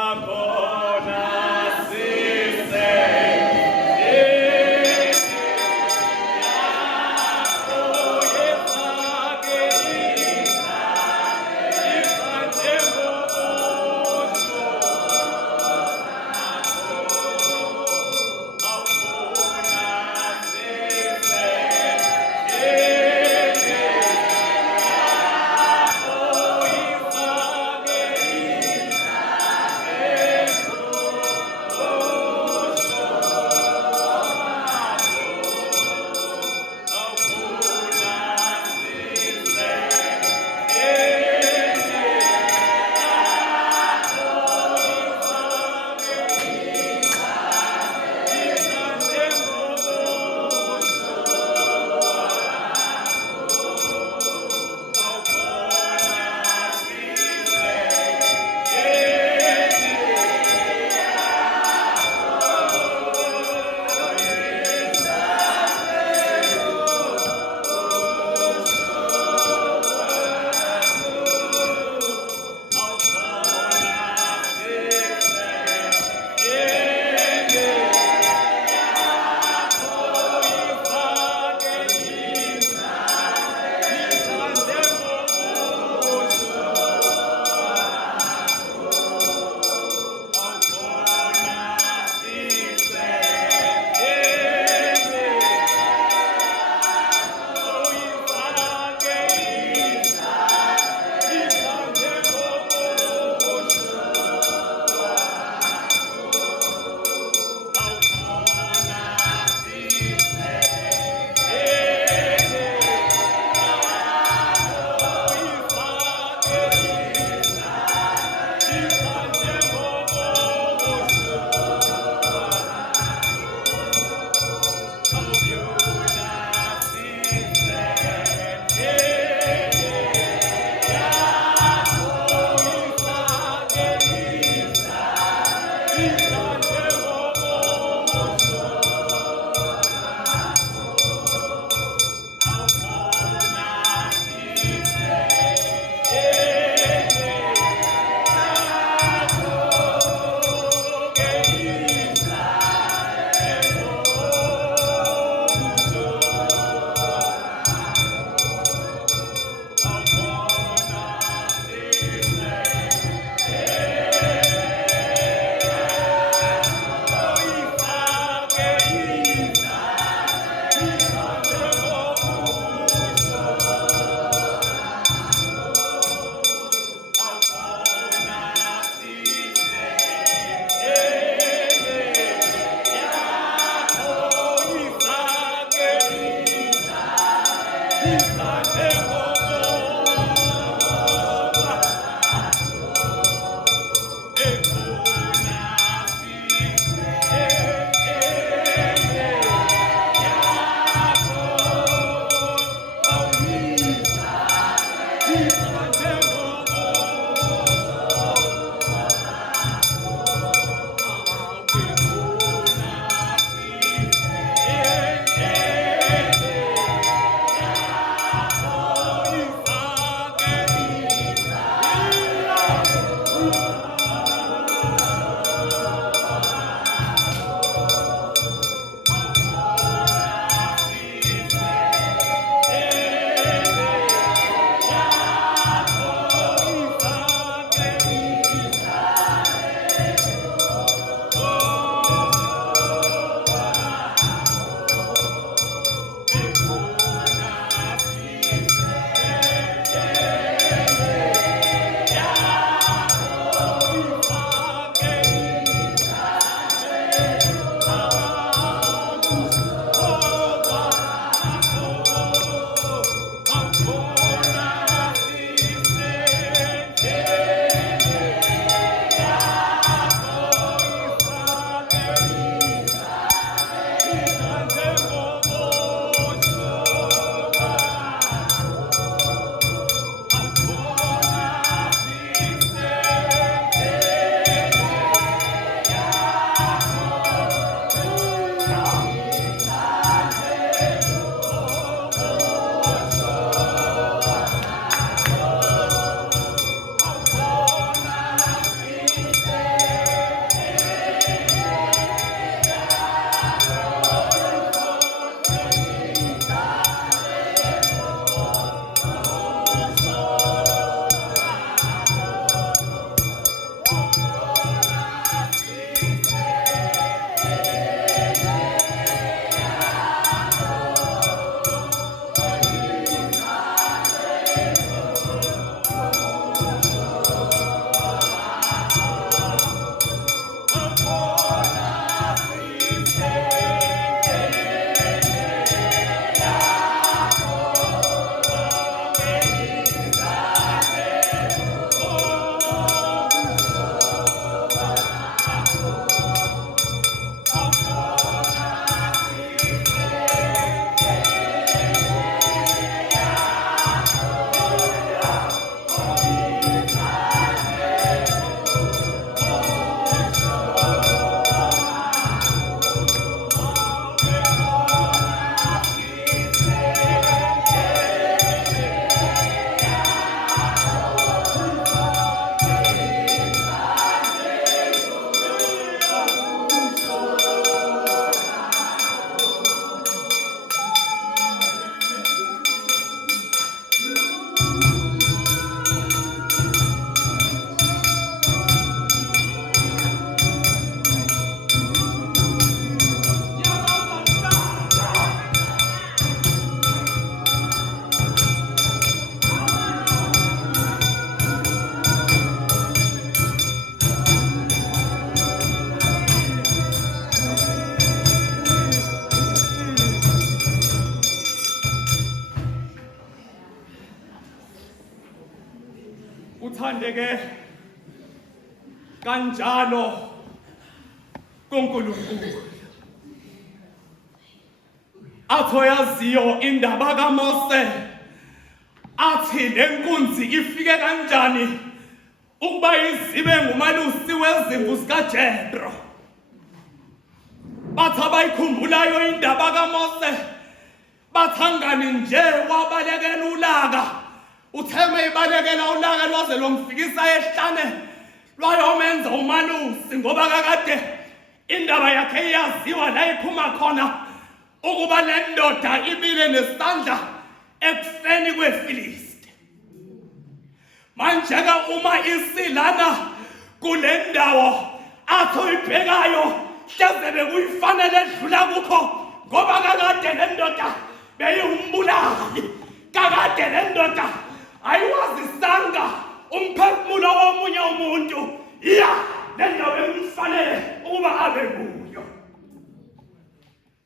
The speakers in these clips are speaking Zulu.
Akona uthandeke kanjalo kuNkulunkulu atho yaziyo indaba kaMose athi lenkunzi ifike kanjani ukuba izibe ngumalusi wezimvu zikaJethro bathi abayikhumbulayo indaba kaMose bathangani nje wabalekela ulaka utheme ibalekela ulaka lwaze lomfikisa ehlane lwayomenza umalusi ngoba kakade indaba yakhe iyaziwa la iphuma khona ukuba le ndoda ibile nesandla ekufeni kweFilisti manje-ke uma isilana kule ndawo athi uyibhekayo hleze bekuyifanele edlula kukho ngoba kakade le ndoda beyiwumbulali kakade le ndoda ayiwazisanga umphefumulo womunye umuntu ya le ndawo emfanele ukuba abe kuyo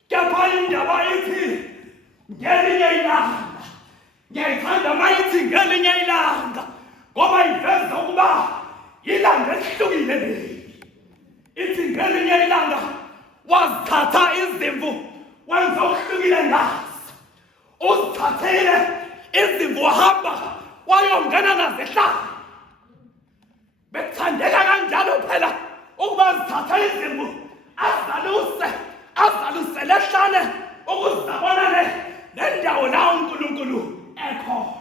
kepha indaba ithi ngelinye ilanga ngelinye ilanga ngoba iveza ukuba ilanga elihlukile leli. Ithi ngelinye ilanga wazithatha izimvu wenza okuhlukile ngazo. Uzithathile izimvu wahamba wayongena nazo ehlane. Bekuthandeka kanjalo phela ukuba zithatha izimvu azaluse lehlane ukuzabonane nendawo la uNkulunkulu ekhona.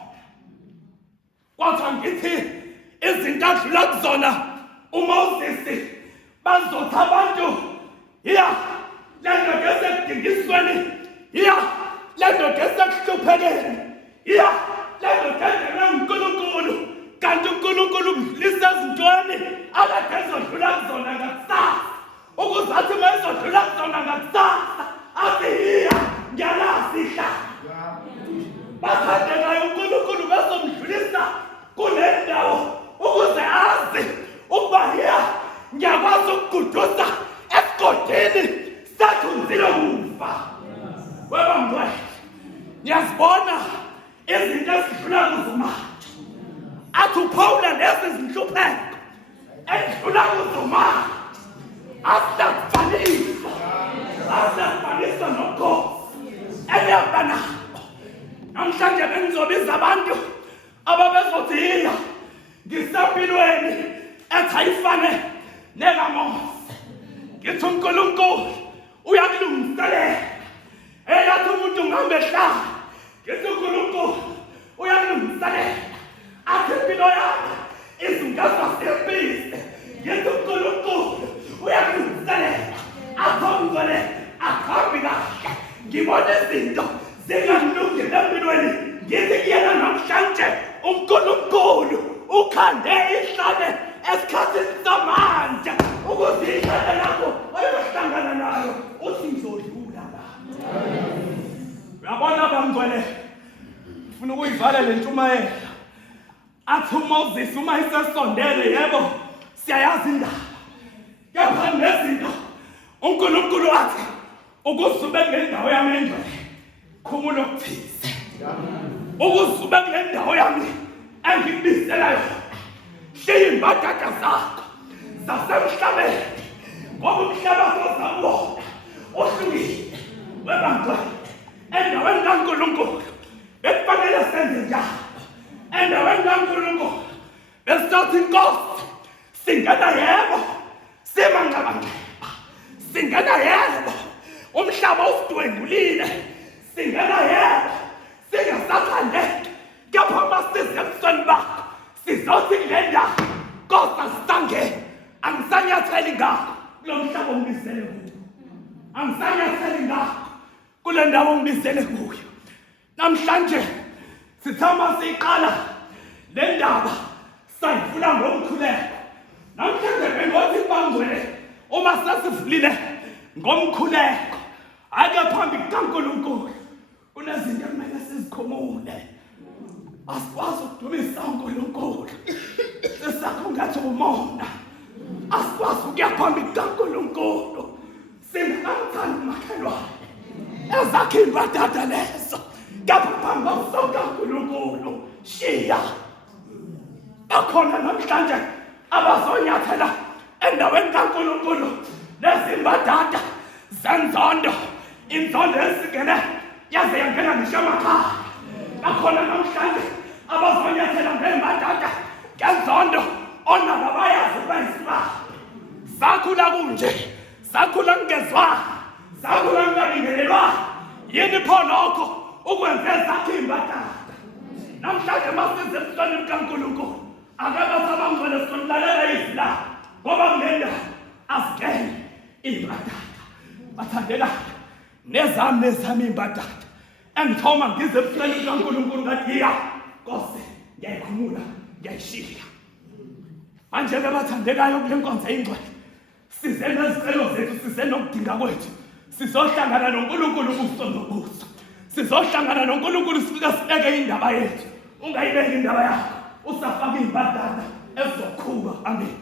Kwathi ngithi izinto adlula kuzona uMoses bazothi abantu lento esekudingisweni lento esekuhluphekeni lento engenwe uNkulunkulu kanti uNkulunkulu umdlisa ezintweni akade ezodlula kuzona ngakusasa ukuze athi uma ezodlula kuzona ngakusasa athi ngiyalazi ihlanga. Bathandekayo uNkulunkulu bezomdlulisa kule ndawo ukuze azi ukuba ngiyakwazi ukugudusa esigodini sathunzile ukufa. Weba mntwana, ngiyazibona izinto ezidlula kuzo manje. Athi uPawula lezi zinhlupheko edlula kuzo manje asinakufanisa noNkosi engihamba nabo. Namhlanje bengizobiza abantu ababezothi ngisempilweni ethi ayifane nekaMose. Ngithi uNkulunkulu uyakulungiselela eyathi umuntu ngihambe ehlala. Ngithi uNkulunkulu uyakulungiselela athi impilo yakho izungazwa sempile. Ngithi uNkulunkulu uyakulungiselela akhongole akhambi kahle. Ngibona izinto zingangilungile empilweni. Ngithi kuyena namhlanje uNkulunkulu ukhande ihlane esikhathini samanje ukuze ihlane lakho oyohlangana nayo uthi ngizodlula la. Uyabona bangcwele, ufuna ukuyivala le ntshumayelo. Athi uMoses uma isesondele, yebo siyayazi indaba, kepha nezinto uNkulunkulu wathi ukuzube kule ndawo yami engcwele khumula okuthize. Ukuzube kule ndawo yami engikubizela yona shiya imbadada zakho zasemhlabeni ngoba umhlaba sozawubona uhlukile. Webangcwele, endaweni kaNkulunkulu bekufanele senze njalo. Endaweni kaNkulunkulu besizothi Nkosi singena yebo simangcabangceba, singena yebo umhlaba usidwengulile, singena yebo singasathandeki, kepha masize ebusweni bakho sizothi kule ndawo Nkosi asisangene. Angisanyatheli ngakho kulo mhlaba ongibizele kuwo, angisanyatheli ngakho kule ndawo ongibizele kuyo. Namhlanje sithama siyiqala le ndaba sayivula ngomkhuleko. Namhlanje bengothi bangcwele uma sesivulile ngomkhuleko ake phambi kaNkulunkulu kunezinto ekumele sizikhumule. Asikwazi ukudumisa uNkulunkulu sesakho ngathi umona. Asikwazi ukuya phambi kaNkulunkulu singamthandi umakhelwane ezakhe imbadada lezo kepha phambi kaNkulunkulu shiya. Bakhona namhlanje abazonyathela endaweni kaNkulunkulu nezimbadada zenzondo, inzondo esingene yaze yangena ngisho emakhaya. Bakhona namhlanje abazonyathela ngembadada ngenzondo onaba bayazi bayisibaba. Sakhula kunje, sakhula ngezwa, sakhula ngabingelelwa. Yini pho lokho ukwenze zakhe imbadada. Namhlanje masize ebusweni kaNkulunkulu akabasabangcwele sonlalela izwi la ngoba kulenda asingene imbadada. Bathandela nezami imbadada engithoma ngize ebusweni kaNkulunkulu ngathi Nkosi ngiyayikhumula ngiyayishiya. Manje bathandekayo kule nkonzo engcwele size nezicelo zethu, size nokudinga kwethu, sizohlangana noNkulunkulu ubuso nobuso. Sizohlangana noNkulunkulu sifika sibeke indaba yethu. Ungayibeki indaba yakho usafaka imbadada ezoqhuba. Amen.